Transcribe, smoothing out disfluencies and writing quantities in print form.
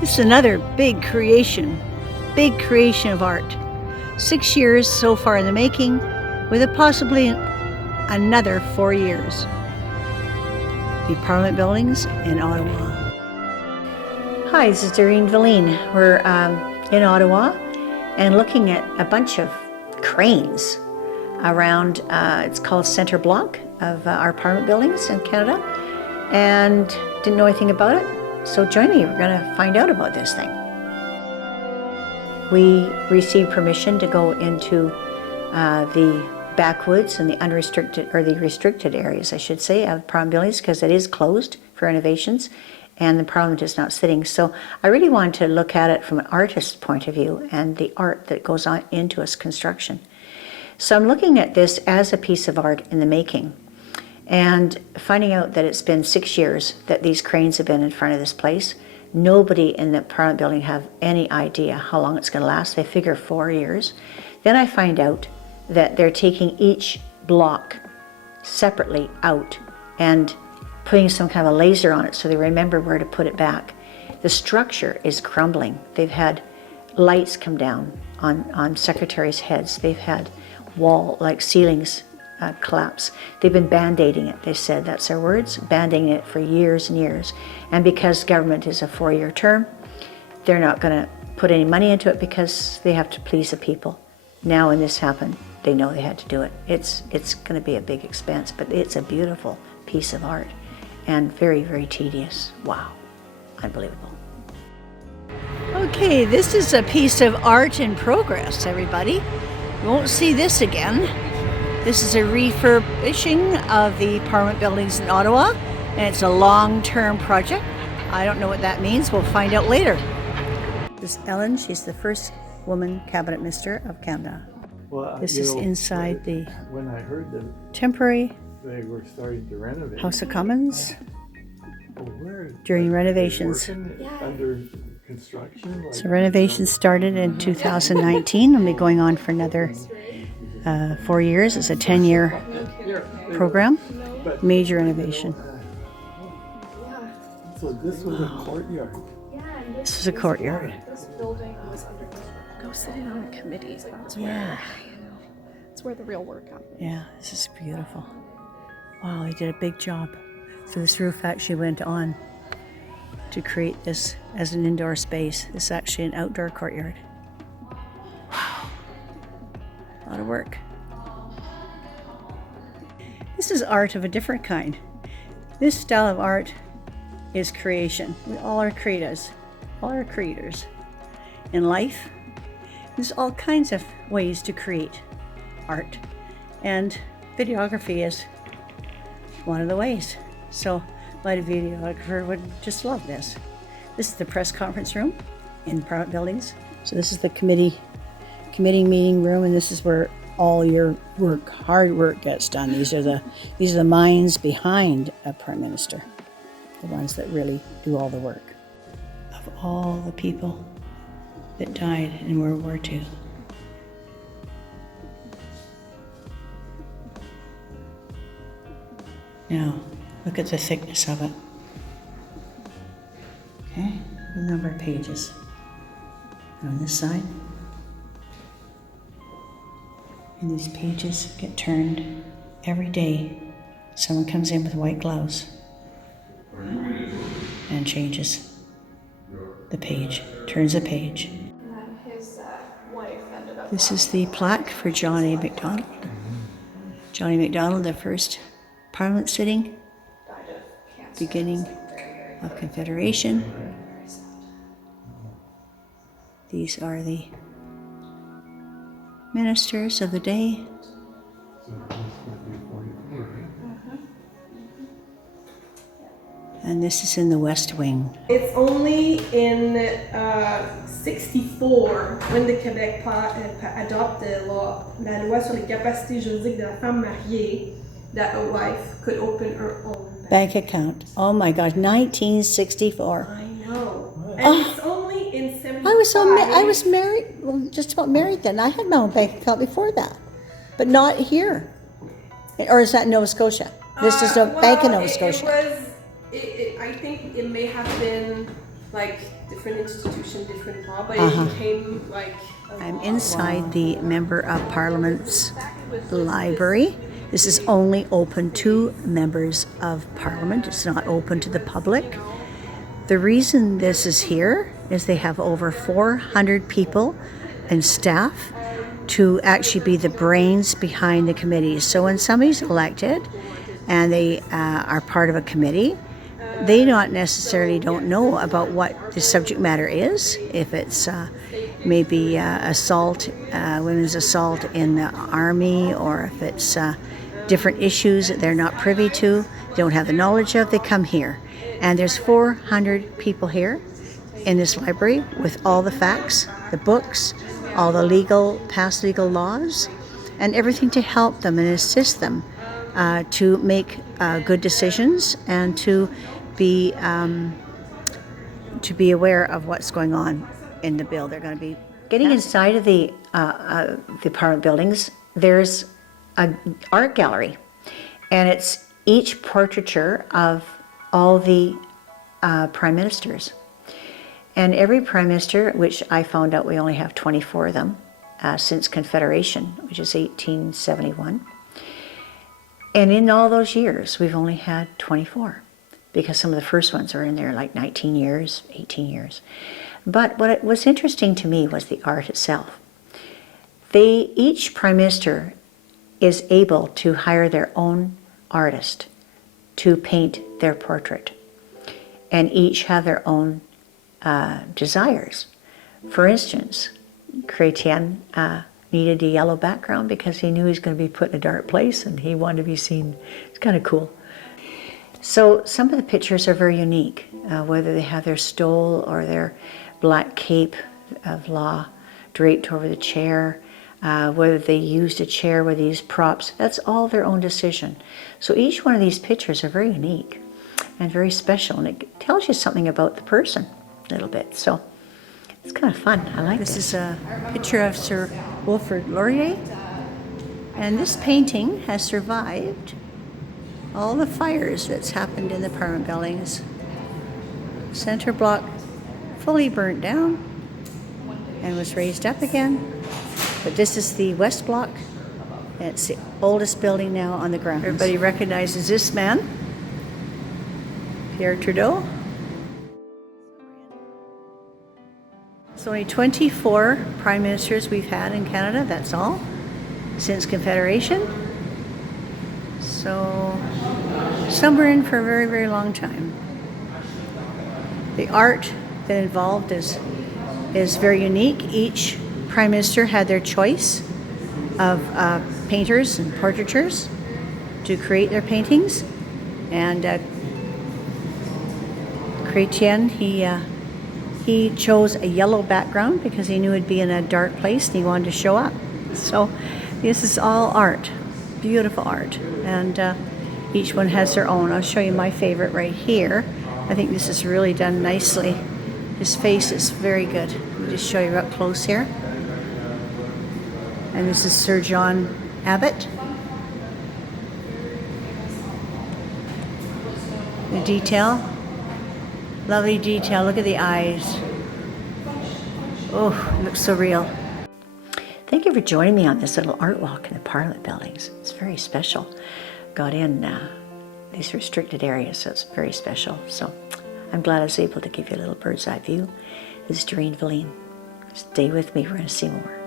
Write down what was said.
This is another big creation of art. 6 years so far in the making, with a possibly another 4 years. The Parliament Buildings in Ottawa. Hi, this is Doreen Velin. We're in Ottawa and looking at a bunch of cranes around, it's called Center Block of our Parliament Buildings in Canada, and didn't know anything about it. So join me, we're going to find out about this thing. We received permission to go into the backwoods and the unrestricted, or the restricted areas, I should say, of Parliament Buildings, because it is closed for renovations and the Parliament is not sitting. So I really wanted to look at it from an artist's point of view and the art that goes on into its construction. So I'm looking at this as a piece of art in the making, and finding out that it's been 6 years that these cranes have been in front of this place. Nobody in the Parliament Building have any idea how long it's going to last. They figure 4 years. Then I find out that they're taking each block separately out and putting some kind of a laser on it so they remember where to put it back. The structure is crumbling. They've had lights come down on secretaries' heads. They've had ceilings collapse. They've been band-aiding it. They said, that's their words, band-aiding it for years and years. And because government is a 4-year term, they're not going to put any money into it because they have to please the people. Now when this happened, they know they had to do it. It's going to be a big expense, but it's a beautiful piece of art and very, very tedious. Wow, unbelievable. Okay, this is a piece of art in progress, everybody. You won't see this again. This is a refurbishing of the Parliament Buildings in Ottawa, and it's a long-term project. I don't know what that means. We'll find out later. This is Ellen. She's the first woman cabinet minister of Canada. Well, this is inside the when I heard that temporary they were starting to renovate House of Commons where, during renovations. Under construction. Like, so renovations started in 2019. It'll be going on for another 4 years. It's a 10-year program. Major renovation. So this was a courtyard. This is a courtyard. This building was under construction. Go sit in on committees. That's Yeah. It's where the real work happens. Yeah, this is beautiful. Wow, they did a big job. So this roof actually went on to create this as an indoor space. This is actually an outdoor courtyard. Wow. A lot of work. This is art of a different kind. This style of art is creation. We all are creators. All are creators. In life, there's all kinds of ways to create art. And videography is one of the ways. So my videographer would just love this. This is the press conference room in Parliament Buildings. So this is the committee meeting room, and this is where all your work, hard work, gets done. These are the minds behind a prime minister, the ones that really do all the work. Of all the people that died in World War II. Now, look at the thickness of it. Okay, the number of pages. And on this side, and these pages get turned every day. Someone comes in with white gloves and changes the page, turns a page. And then his wife ended up. This is the plaque for Johnny MacDonald. Johnny MacDonald, the first Parliament sitting, Died of cancer. beginning of Confederation. These are the ministers of the day. And this is in the West Wing. It's only in 64 when the Québec adopted la loi sur les capacités juridiques de la femme mariée that a wife could open her own Bank account. Oh my gosh, 1964. I know. And it's only in 75. I was married, well, just about married then. I had my own bank account before that, but not here. Or is that Nova Scotia? This is a bank in Nova Scotia. I think it may have been like different institution, different law, but Uh-huh. it became like a I'm law. inside the Member of Parliament's library. This is only open to members of Parliament. It's not open to the public. The reason this is here is they have over 400 people and staff to actually be the brains behind the committees. So when somebody's elected and they are part of a committee, they not necessarily don't know about what the subject matter is. If it's maybe assault, women's assault in the army, or if it's different issues that they're not privy to, don't have the knowledge of, they come here. And there's 400 people here in this library with all the facts, the books, all the past legal laws, and everything to help them and assist them to make good decisions and to be aware of what's going on in the bill they're going to be getting. Inside of the Parliament buildings, there's an art gallery, and it's each portraiture of all the prime ministers. And every prime minister, which I found out we only have 24 of them since Confederation, which is 1871. And in all those years, we've only had 24, because some of the first ones are in there like 19 years, 18 years. But what was interesting to me was the art itself. Each prime minister is able to hire their own artist to paint their portrait, and each have their own desires. For instance, Chrétien needed a yellow background because he knew he was going to be put in a dark place and he wanted to be seen. It's kind of cool. So some of the pictures are very unique, whether they have their stole or their black cape of law draped over the chair, whether they used a chair, whether they used props, that's all their own decision. So each one of these pictures are very unique and very special, and it tells you something about the person a little bit. So it's kind of fun. I like this. This is a picture of Sir Wilfrid Laurier, and this painting has survived all the fires that's happened in the Parliament buildings. Center block fully burnt down and was raised up again. But this is the West Block. It's the oldest building now on the grounds. Everybody recognizes this man, Pierre Trudeau. It's only 24 prime ministers we've had in Canada, that's all, since Confederation. So some were in for a very, very long time. The art that involved is very unique. Each prime minister had their choice of painters and portraitures to create their paintings. And Chrétien, he chose a yellow background because he knew it'd be in a dark place and he wanted to show up. So this is all art, beautiful art. And each one has their own. I'll show you my favorite right here. I think this is really done nicely. His face is very good. Let me just show you up close here. And this is Sir John Abbott. The detail, lovely detail. Look at the eyes. Oh, it looks so real. Thank you for joining me on this little art walk in the Parliament buildings. It's very special. Got in these restricted areas, so it's very special. So I'm glad I was able to give you a little bird's eye view. This is Doreen Velin. Stay with me, we're going to see more.